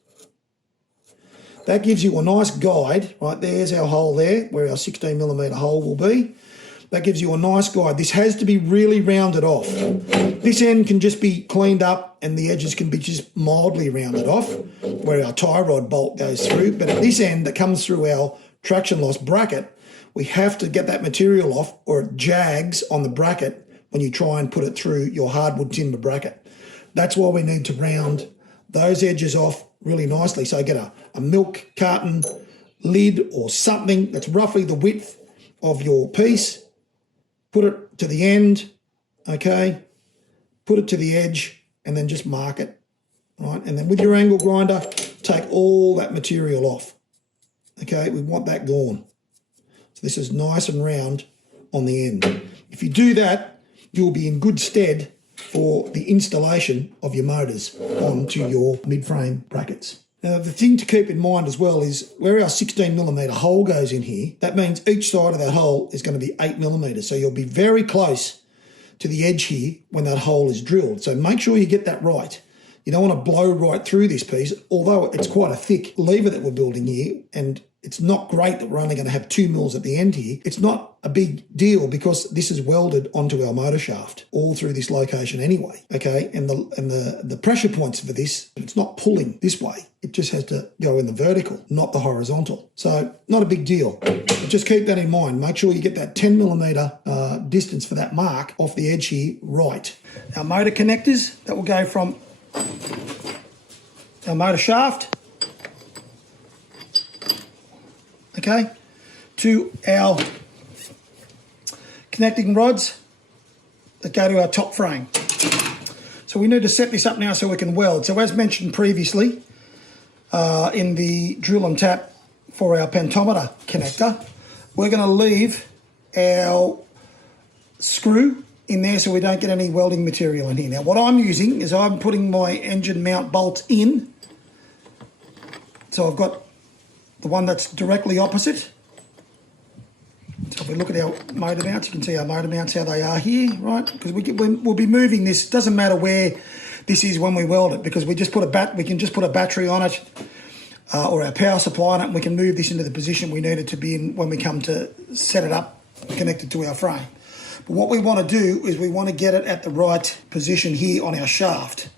That gives you a nice guide, right? There's our hole there, where our 16 millimeter hole will be. That gives you a nice guide. This has to be really rounded off. This end can just be cleaned up and the edges can be just mildly rounded off where our tie rod bolt goes through. But at this end that comes through our traction loss bracket, we have to get that material off or it jags on the bracket when you try and put it through your hardwood timber bracket. That's why we need to round those edges off really nicely. So get a milk carton lid or something that's roughly the width of your piece. Put it to the end, okay? Put it to the edge and then just mark it right? And then with your angle grinder, take all that material off. Okay, we want that gone. So this is nice and round on the end. If you do that, you'll be in good stead for the installation of your motors onto your mid-frame brackets. Now, the thing to keep in mind as well is where our 16mm hole goes in here, that means each side of that hole is going to be 8mm. So you'll be very close to the edge here when that hole is drilled. So make sure you get that right. You don't want to blow right through this piece, although it's quite a thick lever that we're building here, and it's not great that we're only going to have 2 mils at the end here. It's not a big deal because this is welded onto our motor shaft all through this location anyway, okay? And the pressure points for this, it's not pulling this way. It just has to go in the vertical, not the horizontal. So not a big deal. But just keep that in mind. Make sure you get that 10mm distance for that mark off the edge here right. Our motor connectors, that will go from our motor shaft, okay, to our connecting rods that go to our top frame. So we need to set this up now so we can weld. So as mentioned previously, in the drill and tap for our potentiometer connector, we're going to leave our screw in there so we don't get any welding material in here. Now what I'm using is I'm putting my engine mount bolts in. So I've got the one that's directly opposite. So if we look at our motor mounts, you can see our motor mounts, how they are here, right? Because we'll be moving this. It doesn't matter where this is when we weld it, because we can just put a battery on it or our power supply on it, and we can move this into the position we need it to be in when we come to set it up, connected to our frame. But what we want to do is we want to get it at the right position here on our shaft.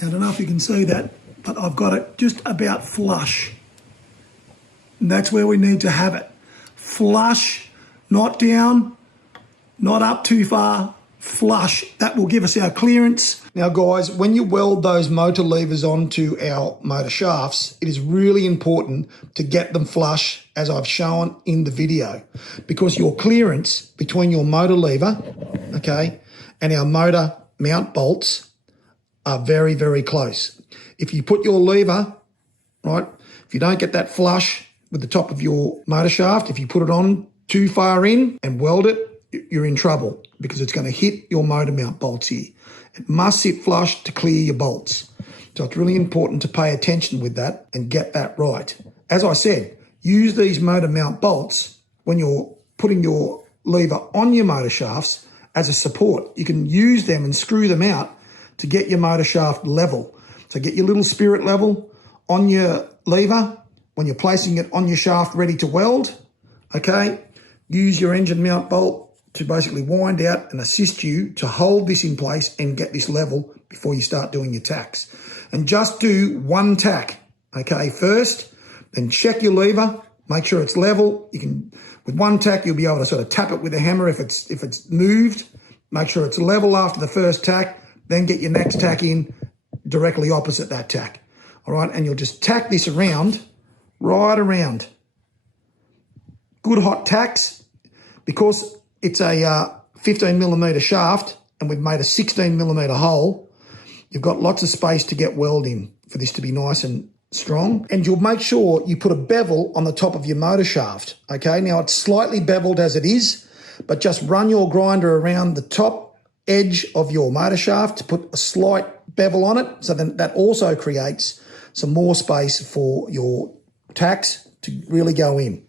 Now, I don't know if you can see that, but I've got it just about flush. And that's where we need to have it. Flush, not down, not up too far, flush. That will give us our clearance. Now guys, when you weld those motor levers onto our motor shafts, it is really important to get them flush as I've shown in the video, because your clearance between your motor lever, okay, and our motor mount bolts are very, very close. If you put your lever, right, if you don't get that flush with the top of your motor shaft, if you put it on too far in and weld it, you're in trouble because it's going to hit your motor mount bolts here. It must sit flush to clear your bolts. So it's really important to pay attention with that and get that right. As I said, use these motor mount bolts when you're putting your lever on your motor shafts as a support. You can use them and screw them out to get your motor shaft level. So get your little spirit level on your lever when you're placing it on your shaft ready to weld, okay? Use your engine mount bolt to basically wind out and assist you to hold this in place and get this level before you start doing your tacks. And just do one tack, okay, first, then check your lever, make sure it's level. You can, with one tack, you'll be able to sort of tap it with a hammer if it's moved. Make sure it's level after the first tack, then get your next tack in directly opposite that tack, all right? And you'll just tack this around, right around. Good hot tacks, because it's a 15mm shaft and we've made a 16mm hole. You've got lots of space to get weld in for this to be nice and strong. And you'll make sure you put a bevel on the top of your motor shaft, okay? Now it's slightly beveled as it is, but just run your grinder around the top edge of your motor shaft to put a slight bevel on it, so then that also creates some more space for your tacks to really go in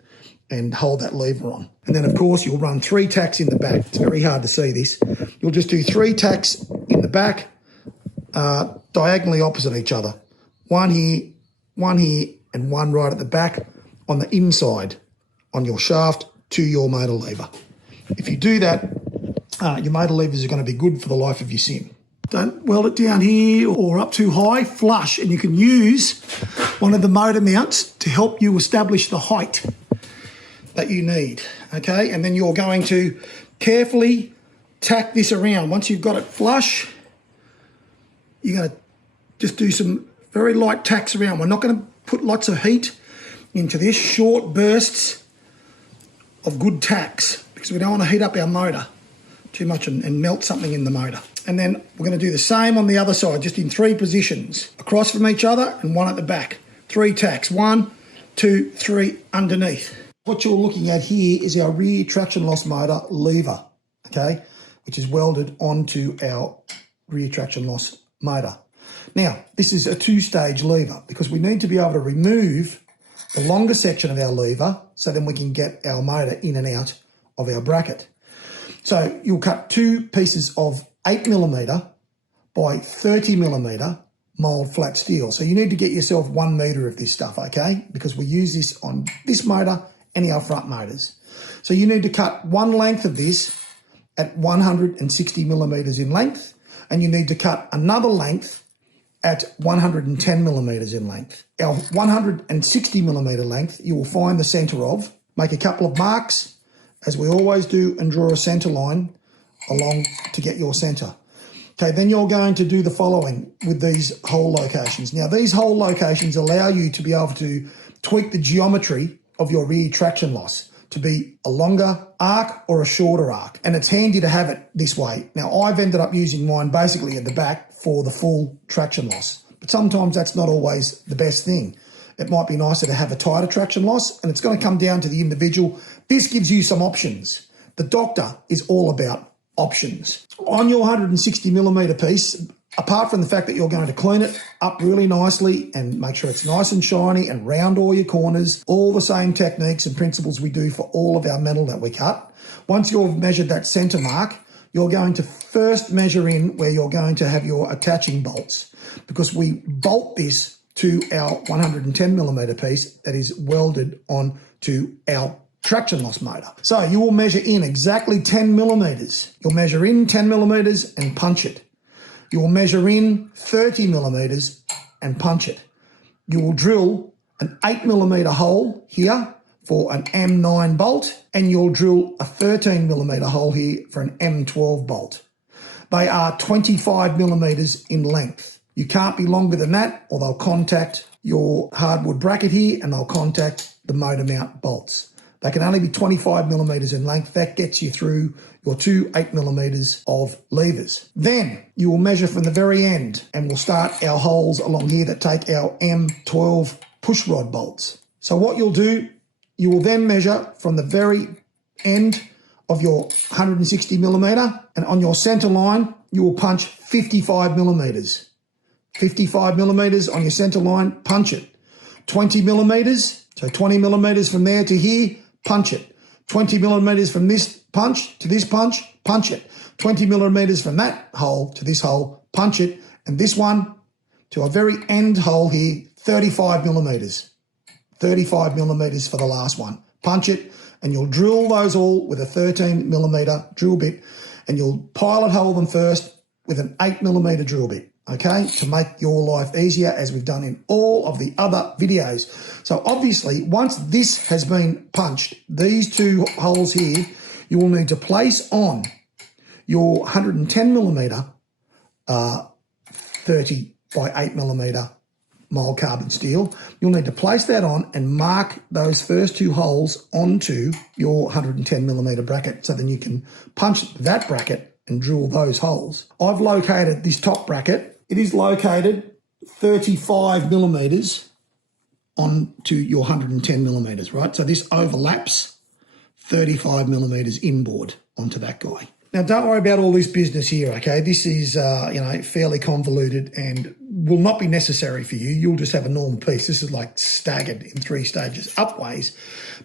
and hold that lever on. And then of course you'll run 3 tacks in the back. It's very hard to see this. You'll just do 3 tacks in the back, diagonally opposite each other. One here, and one right at the back on the inside on your shaft to your motor lever. If you do that, your motor levers are going to be good for the life of your sim. Don't weld it down here or up too high, flush, and you can use one of the motor mounts to help you establish the height that you need, okay? And then you're going to carefully tack this around. Once you've got it flush, you're going to just do some very light tacks around. We're not going to put lots of heat into this, short bursts of good tacks, because we don't want to heat up our motor too much and melt something in the motor. And then we're going to do the same on the other side, just in 3 positions. Across from each other and 1 at the back. 3 tacks. 1, 2, 3 underneath. What you're looking at here is our rear traction loss motor lever, okay, which is welded onto our rear traction loss motor. Now, this is a 2-stage lever because we need to be able to remove the longer section of our lever so then we can get our motor in and out of our bracket. So you'll cut 2 pieces of 8mm by 30mm mould flat steel. So you need to get yourself 1 metre of this stuff, okay? Because we use this on this motor and our front motors. So you need to cut 1 length of this at 160mm in length, and you need to cut another length at 110mm in length. Our 160mm length you will find the centre of, make a couple of marks as we always do and draw a centre line along to get your centre. Okay, then you're going to do the following with these hole locations. Now these hole locations allow you to be able to tweak the geometry of your rear traction loss to be a longer arc or a shorter arc. And it's handy to have it this way. Now I've ended up using mine basically at the back for the full traction loss, but sometimes that's not always the best thing. It might be nicer to have a tighter traction loss, and it's going to come down to the individual. This gives you some options. The Doctor is all about options. On your 160mm piece, apart from the fact that you're going to clean it up really nicely and make sure it's nice and shiny and round all your corners, all the same techniques and principles we do for all of our metal that we cut. Once you've measured that centre mark, you're going to first measure in where you're going to have your attaching bolts, because we bolt this to our 110mm piece that is welded onto our traction loss motor. So you will measure in exactly 10mm. You'll measure in 10mm and punch it. You will measure in 30mm and punch it. You will drill an 8mm hole here for an M9 bolt, and you'll drill a 13mm hole here for an M12 bolt. They are 25mm in length. You can't be longer than that, or they'll contact your hardwood bracket here and they'll contact the motor mount bolts. They can only be 25mm in length. That gets you through your 2 8mm of levers. Then you will measure from the very end, and we'll start our holes along here that take our M12 push rod bolts. So what you'll do, you will then measure from the very end of your 160mm, and on your centre line, you will punch 55mm. 55mm on your centre line, punch it. 20mm, so 20mm from there to here, punch it. 20mm from this punch to this punch, punch it. 20mm from that hole to this hole, punch it. And this one to a very end hole here, 35mm. 35mm for the last one. Punch it, and you'll drill those all with a 13mm drill bit, and you'll pilot hole them first with an 8mm drill bit, okay, to make your life easier, as we've done in all of the other videos. So obviously, once this has been punched, these 2 holes here, you will need to place on your 110mm 30 by 8mm mild carbon steel. You'll need to place that on and mark those first 2 holes onto your 110mm bracket, so then you can punch that bracket and drill those holes. I've located this top bracket. It is located 35mm onto your 110mm, right? So this overlaps 35mm inboard onto that guy. Now, don't worry about all this business here, okay? This is, fairly convoluted and will not be necessary for you. You'll just have a normal piece. This is like staggered in 3 stages upways,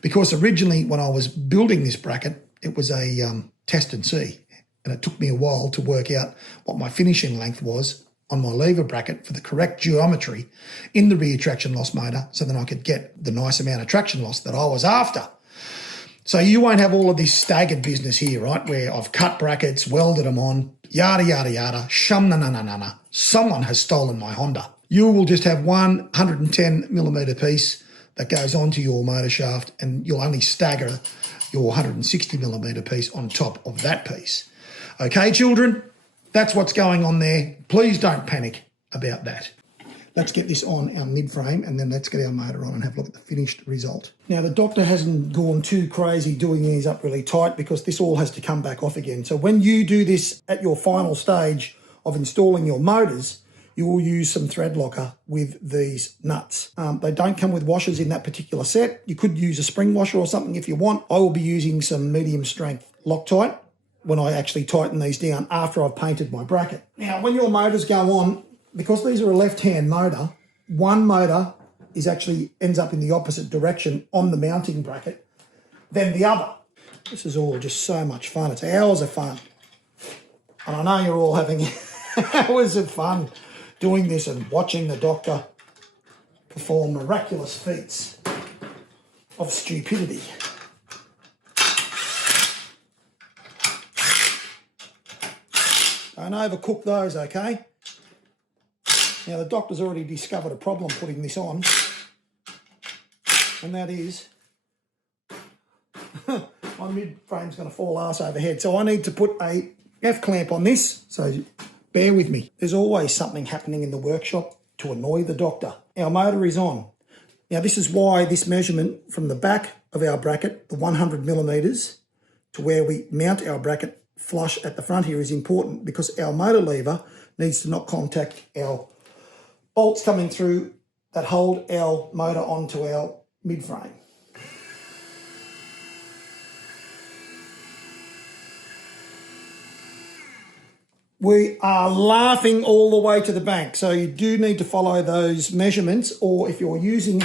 because originally when I was building this bracket, it was a test and see, and it took me a while to work out what my finishing length was on my lever bracket for the correct geometry in the rear traction loss motor, so then I could get the nice amount of traction loss that I was after. So you won't have all of this staggered business here, right, where I've cut brackets, welded them on, yada, yada, yada, shum-na-na-na-na-na. Someone has stolen my Honda. You will just have one 110mm piece that goes onto your motor shaft, and you'll only stagger your 160mm piece on top of that piece. Okay, children, that's what's going on there. Please don't panic about that. let's get this on our mid-frame and then let's get our motor on and have a look at the finished result. Now the doctor hasn't gone too crazy doing these up really tight because this all has to come back off again. So when you do this at your final stage of installing your motors, you will use some thread locker with these nuts. They don't come with washers in that particular set. You could use a spring washer or something if you want. I will be using some medium strength Loctite when I actually tighten these down after I've painted my bracket. Now, when your motors go on, because these are a left-hand motor, one motor actually ends up in the opposite direction on the mounting bracket than the other. This is all just so much fun. It's hours of fun. And I know you're all having hours of fun doing this and watching the doctor perform miraculous feats of stupidity. Don't overcook those, okay? Now the doctor's already discovered a problem putting this on, and that is my mid-frame's going to fall arse over head. So I need to put a F-clamp on this, so bear with me. There's always something happening in the workshop to annoy the doctor. Our motor is on. Now this is why this measurement from the back of our bracket, the 100 millimeters, to where we mount our bracket flush at the front here is important, because our motor lever needs to not contact our bolts coming through that hold our motor onto our mid-frame. We are laughing all the way to the bank, so you do need to follow those measurements, or if you're using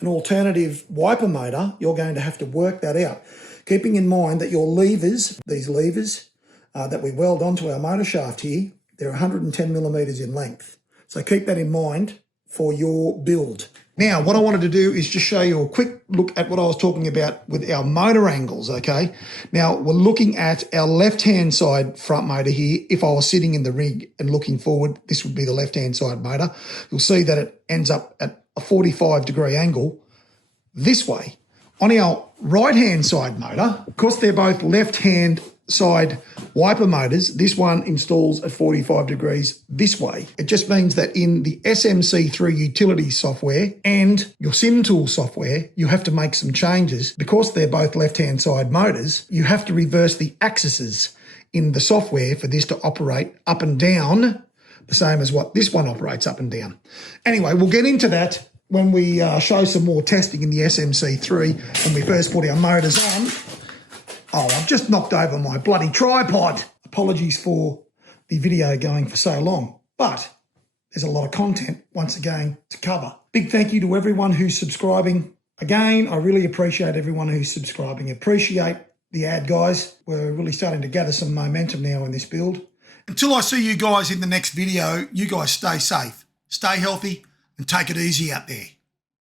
an alternative wiper motor, you're going to have to work that out. Keeping in mind that your levers, these levers that we weld onto our motor shaft here, they're 110 millimeters in length. So keep that in mind for your build. Now, what I wanted to do is just show you a quick look at what I was talking about with our motor angles, okay? Now, we're looking at our left-hand side front motor here. If I was sitting in the rig and looking forward, this would be the left-hand side motor. You'll see that it ends up at a 45-degree angle this way. On our right-hand side motor, because they're both left-hand side wiper motors, this one installs at 45 degrees this way. It just means that in the SMC3 utility software and your SimTool software, you have to make some changes. Because they're both left-hand side motors, you have to reverse the axes in the software for this to operate up and down, the same as what this one operates up and down. Anyway, we'll get into that when we show some more testing in the SMC3 when we first put our motors on. Oh, I've just knocked over my bloody tripod. Apologies for the video going for so long, but there's a lot of content, once again, to cover. Big thank you to everyone who's subscribing. Again, I really appreciate everyone who's subscribing. Appreciate the ad, guys. We're really starting to gather some momentum now in this build. Until I see you guys in the next video, you guys stay safe, stay healthy, and take it easy out there.